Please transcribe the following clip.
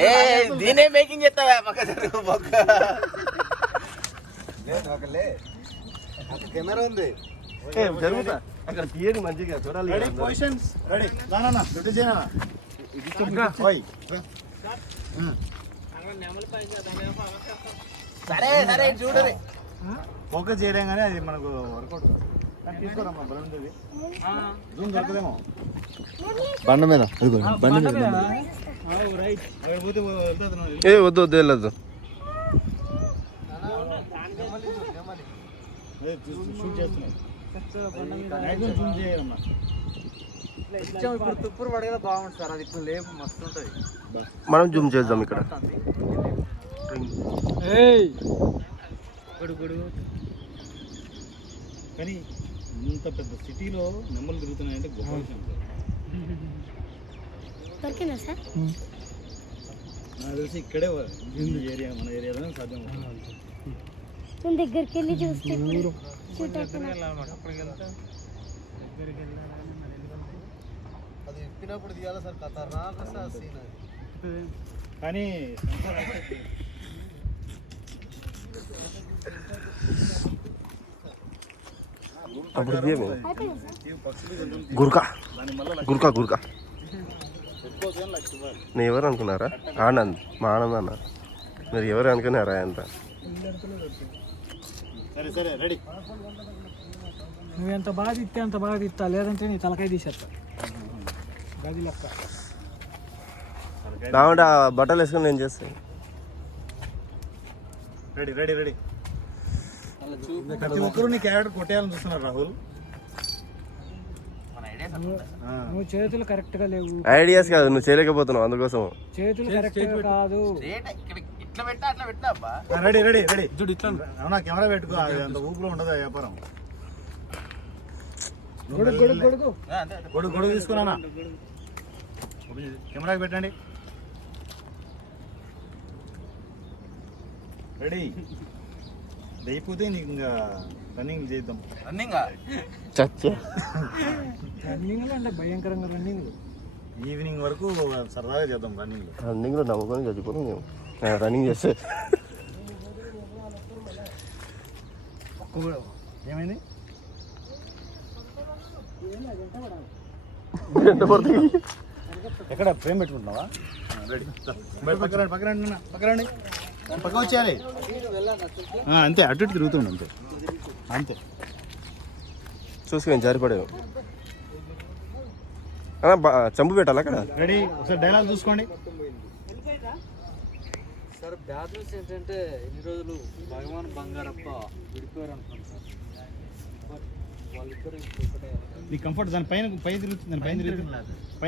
ఏ దీనే making చేస్తావా? పక్క జరుగు పక్క. కెమెరా ఉంది. జరుగుతా. అక్కడ తీయని మంచిగా చూడాలి రెడీ పొజిషన్స్ రెడీ డ్యూటీ చేయనా ఓయ్ సరే సరే చూడరు ఫోకస్ చేయలేం కానీ అది మనకు వర్కౌట్ బండ మీద అదిగో బండ మీద ఏ వద్దు వద్దు వెళ్ళొద్దు. మనం జూమ్ చేద్దాం ఇక్కడ. కానీ ఇంత పెద్ద సిటీలో నెమ్మలు తిరుగుతున్నాయంటే గొప్ప విషయం సార్. దొరికిందా సార్? నాకు తెలిసి ఇక్కడే ఏరియా మన ఏరియాలోనే సాధ్యం అవుతుంది. దగ్గరికి వెళ్ళి చూస్తే అది ఇప్పినప్పుడు తీయాలి సార్ ఖతర్నాక్ సీన్ కానీ అప్పుడు సార్? గురక గురక గురక నేను ఎవరు అనుకున్నారా? ఆనంద్ మా ఆనంద్ అన్న మీరు ఎవరు అనుకున్నారా ఎంత సరే సరే రెడీ. నువ్వు ఎంత బాగా తిత్తే అంత బాగా తిత్తా లేదంటే నీ తలకాయ తీసేస్తా. గది లెక్క. కాబట్టి ఆ బట్టలు వేసుకొని నేను చేస్తాను. Ready ready ready. ప్రతి ఒక్కరు నీ క్యారెక్టర్ కొట్టేయాలని చూస్తున్నారు రాహుల్. నువ్వు చేతులు కరెక్ట్గా లేవు. ఐడియాస్ కాదు నువ్వు చేయలేకపోతున్నావు అందుకోసం చేతులు కరెక్ట్గా కాదు. Ready ready ready. చూడు ఇట్లా అవునా కెమెరా పెట్టుకో అంత ఊపులో ఉండదు ఆ వ్యాపారం. గొడుగు గొడుగు గొడుగు. గొడుగు గొడుగు తీసుకున్నానా కెమెరాకి పెట్టండి. రెడీ. అయిపోతే నీకు ఇంకా రన్నింగ్ చేద్దాం. రన్నింగ్? చచ్చా. రన్నింగ్ అంటే భయంకరంగా రన్నింగ్ ఈవినింగ్ వరకు సరదాగా చేద్దాం రన్నింగ్ రన్నింగ్లో నమ్ముకొని చచ్చిపోతాం మేము రన్నింగ్ చేస్తే. ఏమైంది? ఎక్కడ ఫ్రేమ్ పెట్టుకుంటున్నావా? రెడీ. పక్కరండి పక్కరండి పక్కరండి పక్క వచ్చేయాలి. ఆ, అంతే అటు ఇటు తిరుగుతుండు అంతే. అంతే. చూసుకొని జారిపడేవు చంపు పెట్టాలి అక్కడ? రెడీ ఒకసారి డైలాగ్ చూసుకోండి. సార్ బ్యాడ్ న్యూస్ ఏంటంటే ఇన్ని రోజులు భగవాన్ బంగారప్ప విడిపోయారు అనుకున్నాను సార్ వాళ్ళిద్దరు నీ కంఫర్ట్ దాని పైన పైన తిరుగుతుంది దాని పైన తిరుగుతుంది